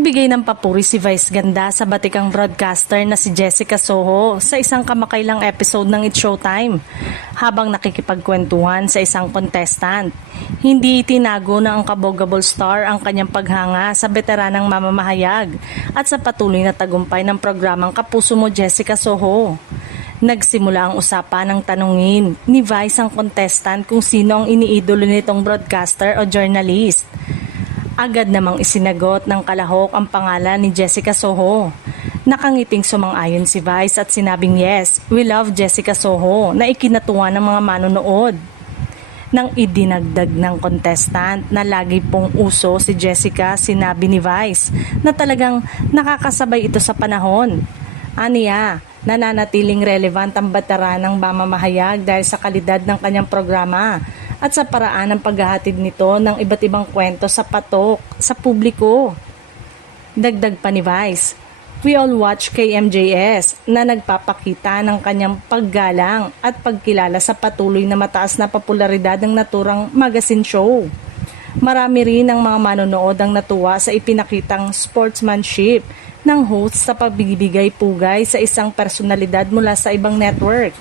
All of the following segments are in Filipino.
Nagbigay ng papuri si Vice Ganda sa batikang broadcaster na si Jessica Soho sa isang kamakailang episode ng It's Showtime habang nakikipagkwentuhan sa isang contestant. Hindi itinago na ang kabogable star ang kanyang paghanga sa veteranang mamamahayag at sa patuloy na tagumpay ng programang Kapuso Mo Jessica Soho. Nagsimula ang usapan ng tanungin ni Vice ang contestant kung sino ang iniidolo nitong broadcaster o journalist. Agad namang isinagot ng kalahok ang pangalan ni Jessica Soho. Nakangiting sumang-ayon si Vice at sinabing yes, we love Jessica Soho na ikinatuwa ng mga manonood. Nang idinagdag ng contestant na lagi pong uso si Jessica, sinabi ni Vice na talagang nakakasabay ito sa panahon. Aniya, nananatiling relevant ang veteranang mamamahayag dahil sa kalidad ng kanyang programa at sa paraan ng paghahatid nito ng iba't ibang kwento sa patok sa publiko. Dagdag pa ni Vice, we all watch KMJS na nagpapakita ng kanyang paggalang at pagkilala sa patuloy na mataas na popularidad ng naturang magazine show. Marami rin ang mga manonood ang natuwa sa ipinakitang sportsmanship ng host sa pagbibigay pugay sa isang personalidad mula sa ibang network.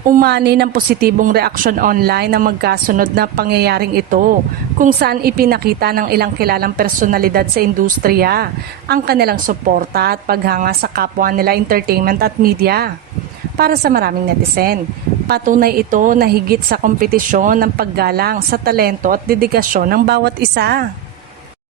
Umani ng positibong reaksyon online na magkasunod na pangyayaring ito kung saan ipinakita ng ilang kilalang personalidad sa industriya ang kanilang suporta at paghanga sa kapwa nila entertainment at media. Para sa maraming netizen, patunay ito na higit sa kompetisyon ng paggalang sa talento at dedikasyon ng bawat isa.